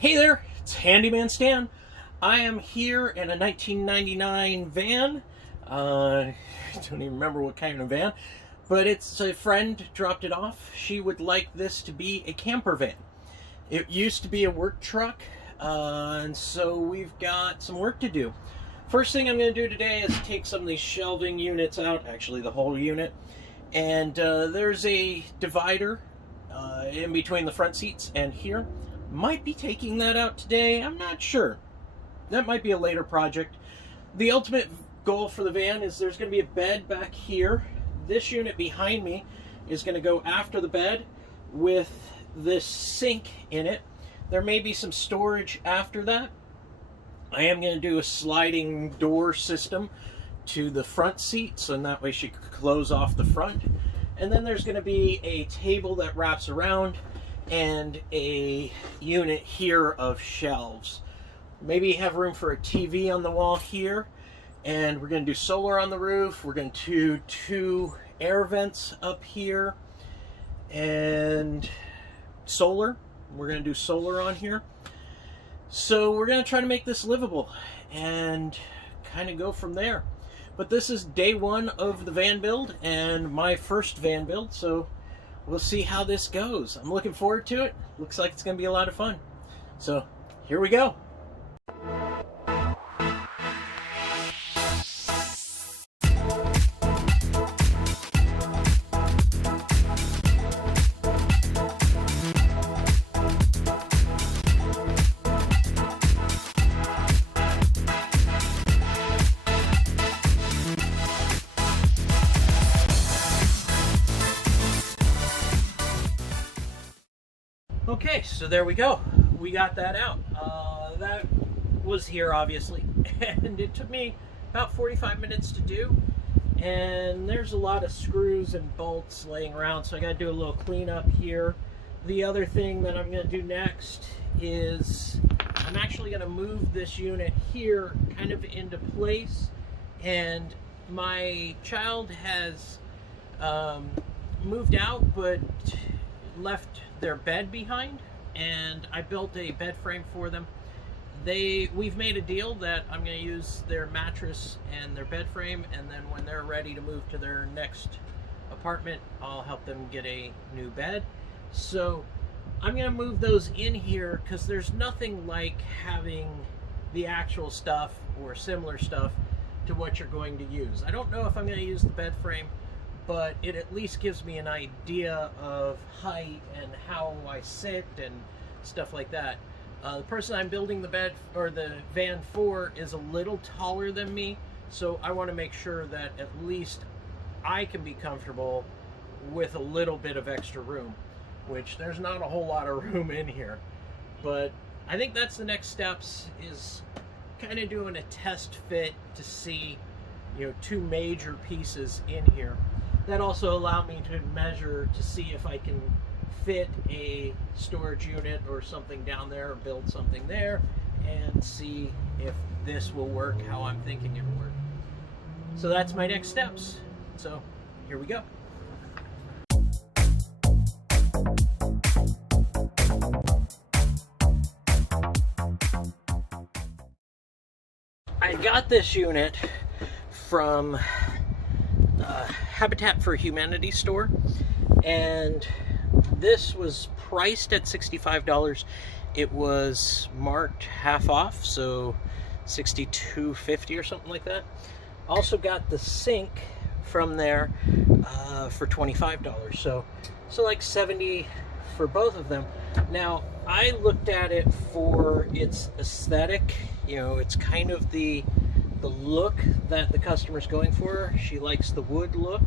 Hey there, it's Handyman Stan. I am here in a 1999 van. I don't even remember what kind of van, but it's a friend dropped it off. She would like this to be a camper van. It used to be a work truck, and so we've got some work to do. First thing I'm going to do today is take some of these shelving units out, actually the whole unit, and there's a divider in between the front seats and here. Might be taking that out today, I'm not sure. That might be a later project. The ultimate goal for the van is there's going to be a bed back here. This unit behind me is going to go after the bed with this sink in it. There may be some storage after that. I am going to do a sliding door system to the front seat, so that way she could close off the front. And then there's going to be a table that wraps around and a unit here of shelves. Maybe have room for a TV on the wall here, and we're going to do solar on the roof. We're going to do 2 air vents up here and solar. We're going to do solar on here. So we're going to try to make this livable and kind of go from there. But this is day 1 of the van build and my first van build, so we'll see how this goes. I'm looking forward to it. Looks like it's going to be a lot of fun. So here we go. Okay, so there we go. We got that out. That was here, obviously, and it took me about 45 minutes to do. And there's a lot of screws and bolts laying around, so I got to do a little cleanup here. The other thing that I'm going to do next is I'm actually going to move this unit here kind of into place. And my child has moved out, but left their bed behind, and I built a bed frame for them. We've made a deal that I'm going to use their mattress and their bed frame, and then when they're ready to move to their next apartment, I'll help them get a new bed. So I'm going to move those in here because there's nothing like having the actual stuff or similar stuff to what you're going to use. I don't know if I'm going to use the bed frame, but it at least gives me an idea of height and how I sit and stuff like that. The person I'm building the bed or the van for is a little taller than me, so I want to make sure that at least I can be comfortable with a little bit of extra room, which there's not a whole lot of room in here. But I think that's the next steps, is kind of doing a test fit to see, 2 major pieces in here. That also allowed me to measure to see if I can fit a storage unit or something down there, or build something there, and see if this will work how I'm thinking it will work. So that's my next steps. So here we go. I got this unit from Habitat for Humanity store, and this was priced at $65. It was marked half off, so $62.50 or something like that. Also got the sink from there for $25, so like $70 for both of them. Now I looked at it for its aesthetic. It's kind of the look that the customer's going for. She likes the wood look,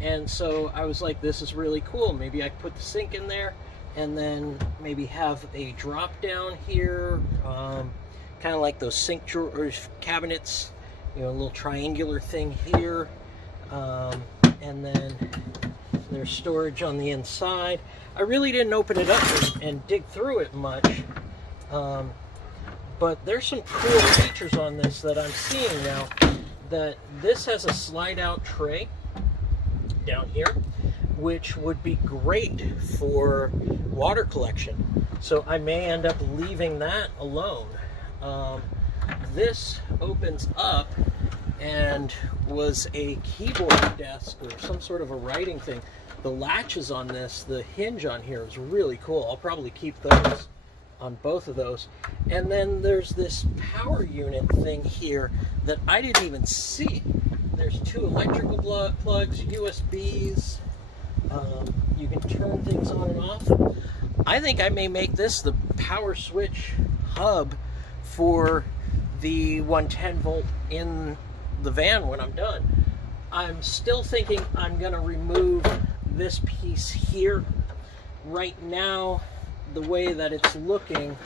and so I was like, this is really cool. Maybe I could put the sink in there and then maybe have a drop down here, kind of like those sink drawers, cabinets, a little triangular thing here, and then there's storage on the inside. I really didn't open it up and dig through it much, but there's some cool features on this that I'm seeing now. That this has a slide out tray down here, which would be great for water collection. So I may end up leaving that alone. This opens up and was a keyboard desk or some sort of a writing thing. The latches on this, the hinge on here is really cool. I'll probably keep those on both of those. And then there's this power unit thing here that I didn't even see. There's two electrical plugs, USBs. You can turn things on and off. I think I may make this the power switch hub for the 110 volt in the van when I'm done. I'm still thinking I'm going to remove this piece here. Right now, the way that it's looking,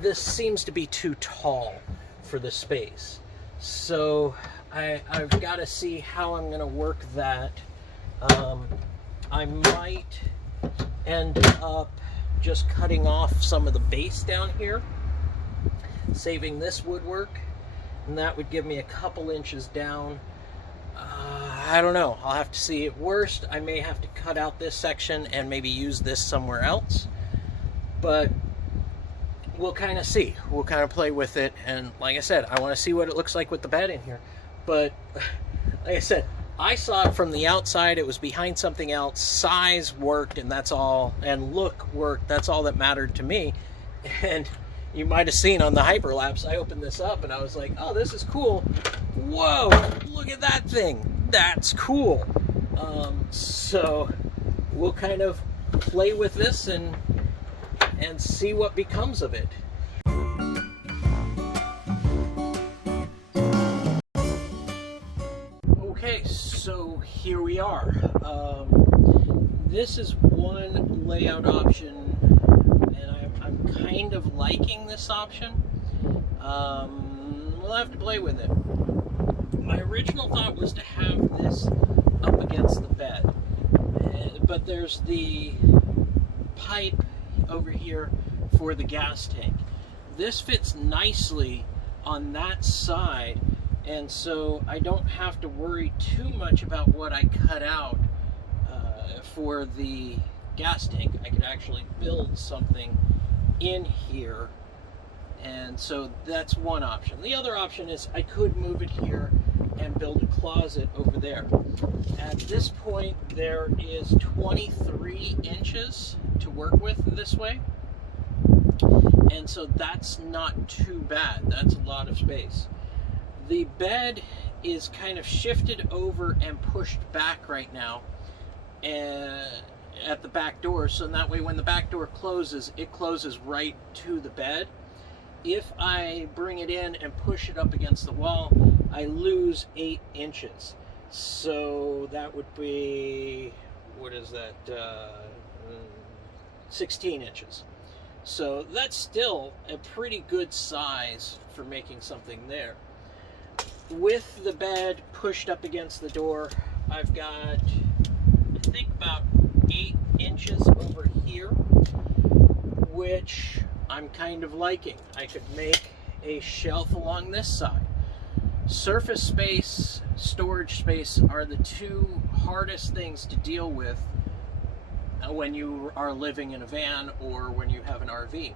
this seems to be too tall for the space. So I've got to see how I'm going to work that. I might end up just cutting off some of the base down here, saving this woodwork, and that would give me a couple inches down. I don't know. I'll have to see. At worst, I may have to cut out this section and maybe use this somewhere else. But we'll kind of see. We'll kind of play with it. And like I said, I want to see what it looks like with the bed in here. But like I said, I saw it from the outside. It was behind something else. Size worked, and that's all. And look worked. That's all that mattered to me. And you might have seen on the hyperlapse, I opened this up and I was like, oh, this is cool. Whoa, look at that thing. That's cool. So we'll kind of play with this and see what becomes of it. Okay, so here we are. This is one layout option, and I'm kind of liking this option. We'll have to play with it. My original thought was to have this up against the bed, but there's the pipe over here for the gas tank. This fits nicely on that side, and so I don't have to worry too much about what I cut out for the gas tank. I could actually build something in here, and so that's one option. The other option is I could move it here and build a closet over there. At this point, there is 23 inches to work with this way, and so that's not too bad. That's a lot of space. The bed is kind of shifted over and pushed back right now at the back door, so that way when the back door closes, it closes right to the bed. If I bring it in and push it up against the wall, I lose 8 inches. So that would be, what is that, 16 inches. So that's still a pretty good size for making something there. With the bed pushed up against the door, I've got, I think, about 8 inches over here, which I'm kind of liking. I could make a shelf along this side. Surface space, storage space are the two hardest things to deal with when you are living in a van or when you have an RV.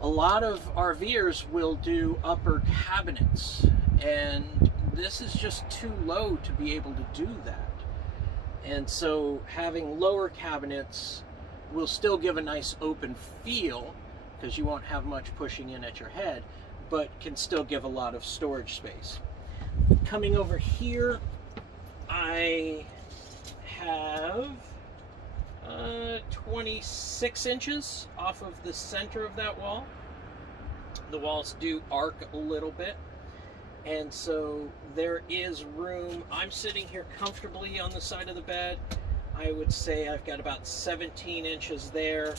A lot of RVers will do upper cabinets, and this is just too low to be able to do that. And so having lower cabinets will still give a nice open feel, because you won't have much pushing in at your head, but can still give a lot of storage space. Coming over here, I have 26 inches off of the center of that wall. The walls do arc a little bit, and so there is room. I'm sitting here comfortably on the side of the bed. I would say I've got about 17 inches there,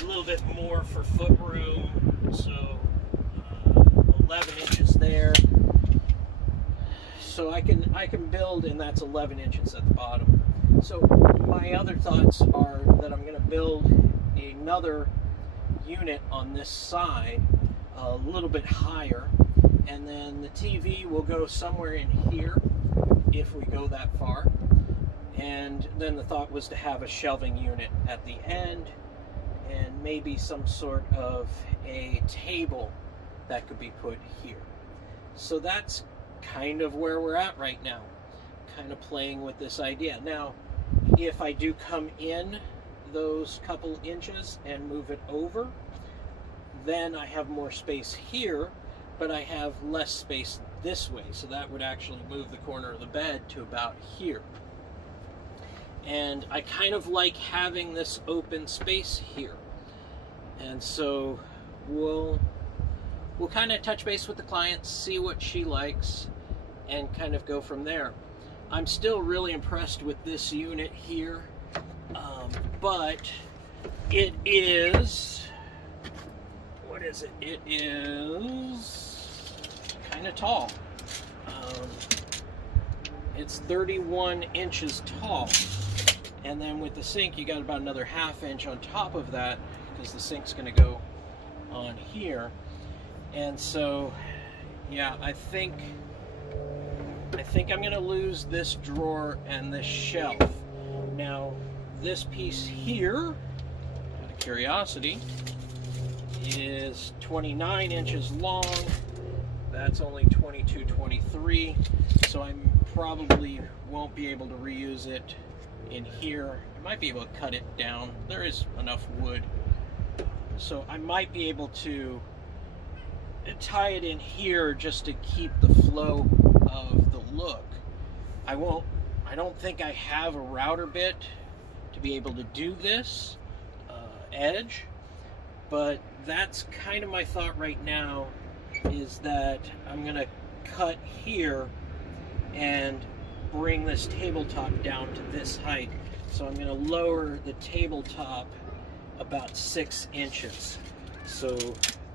a little bit more for foot room, so 11 inches there. So I can build, and that's 11 inches at the bottom. So my other thoughts are that I'm going to build another unit on this side, a little bit higher, and then the TV will go somewhere in here if we go that far. And then the thought was to have a shelving unit at the end, and maybe some sort of a table that could be put here. So that's kind of where we're at right now, kind of playing with this idea. Now, if I do come in those couple inches and move it over, then I have more space here, but I have less space this way. So that would actually move the corner of the bed to about here. And I kind of like having this open space here. And so we'll kind of touch base with the client, see what she likes, and kind of go from there. I'm still really impressed with this unit here, but it is, what is it? It is kind of tall. It's 31 inches tall. And then with the sink, you got about another ½ inch on top of that, because the sink's going to go on here. And so, yeah, I think I'm going to lose this drawer and this shelf. Now, this piece here, out of curiosity, is 29 inches long. That's only 22, 23. So I probably won't be able to reuse it in here. I might be able to cut it down. There is enough wood. So I might be able to tie it in here just to keep the flow of the look. I don't think I have a router bit to be able to do this edge, but that's kind of my thought right now, is that I'm gonna cut here and bring this tabletop down to this height. So I'm gonna lower the tabletop about 6 inches. So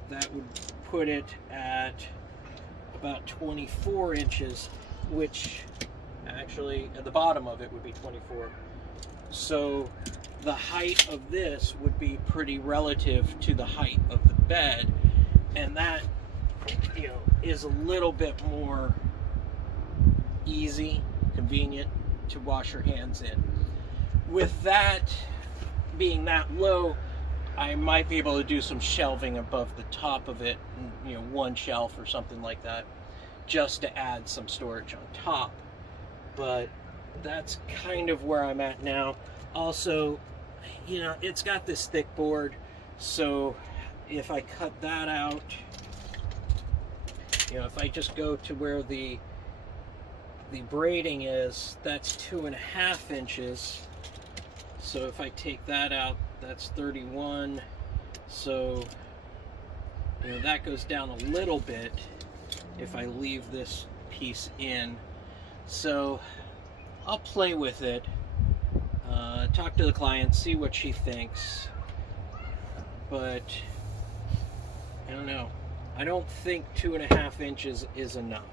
that would put it at about 24 inches, which actually at the bottom of it would be 24. So the height of this would be pretty relative to the height of the bed, and that, you know, is a little bit more easy, convenient to wash your hands in. With that being that low, I might be able to do some shelving above the top of it, you know, one shelf or something like that, just to add some storage on top. But that's kind of where I'm at now. Also, you know, it's got this thick board, so if I cut that out, you know, if I just go to where the braiding is, that's 2.5 inches. So if I take that out, that's 31. So, you know, that goes down a little bit if I leave this piece in. So I'll play with it, talk to the client, see what she thinks. But I don't know. I don't think 2.5 inches is enough.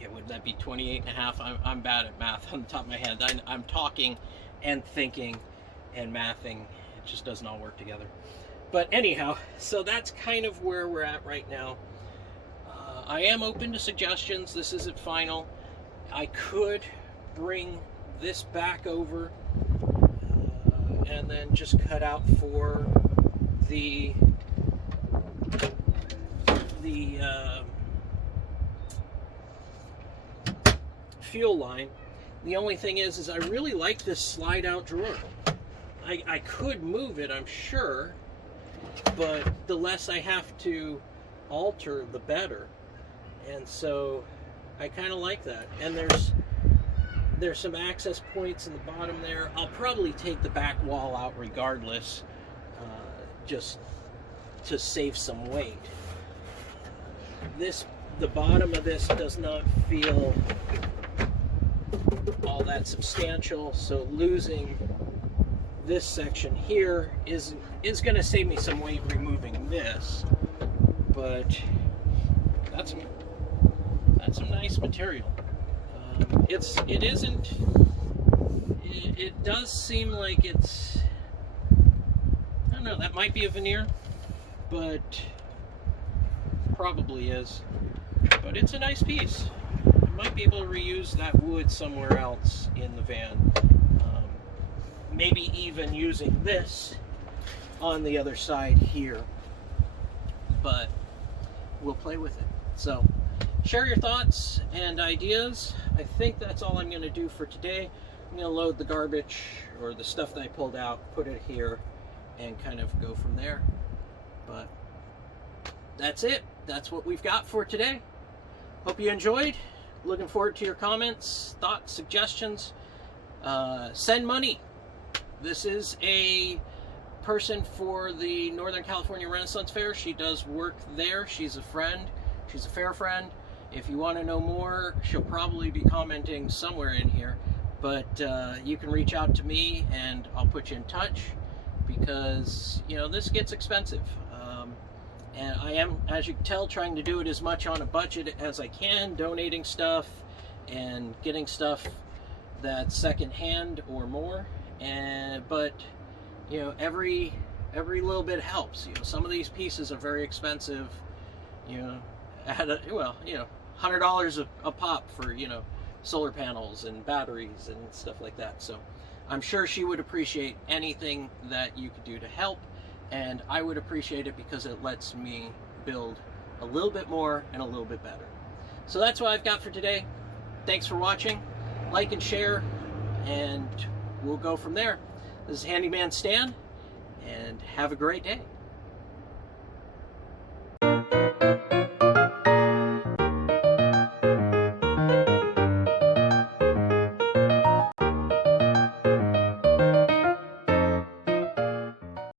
Yeah, would that be 28.5? I'm bad at math on the top of my head. I'm talking and thinking and mathing. It just doesn't all work together. But anyhow, so that's kind of where we're at right now. I am open to suggestions. This isn't final. I could bring this back over and then just cut out for the fuel line. The only thing is I really like this slide out drawer. I could move it, I'm sure, but the less I have to alter, the better. And so I kind of like that. And there's some access points in the bottom there. I'll probably take the back wall out regardless, just to save some weight. The bottom of this does not feel all that substantial, so losing this section here is going to save me some weight removing this. But that's some nice material. It does seem like it's, I don't know, that might be a veneer, but probably is. But it's a nice piece. I might be able to reuse that wood somewhere else in the van. maybe even using this on the other side here, but we'll play with it. So share your thoughts and ideas. I think that's all I'm going to do for today. I'm going to load the garbage or the stuff that I pulled out, put it here, and kind of go from there. But that's it. That's what we've got for today. Hope you enjoyed. Looking forward to your comments, thoughts, suggestions. Send money. This is a person for the Northern California Renaissance Fair. She does work there. She's a friend. She's a fair friend. If you want to know more, she'll probably be commenting somewhere in here. But you can reach out to me and I'll put you in touch, because, you know, this gets expensive. And I am, as you can tell, trying to do it as much on a budget as I can, donating stuff and getting stuff that's secondhand or more. But you know, every little bit helps. You know, some of these pieces are very expensive. You know, $100 a pop for, you know, solar panels and batteries and stuff like that. So I'm sure she would appreciate anything that you could do to help, and I would appreciate it because it lets me build a little bit more and a little bit better. So that's what I've got for today. Thanks for watching. Like and share, and we'll go from there. This is Handyman Stan, and have a great day.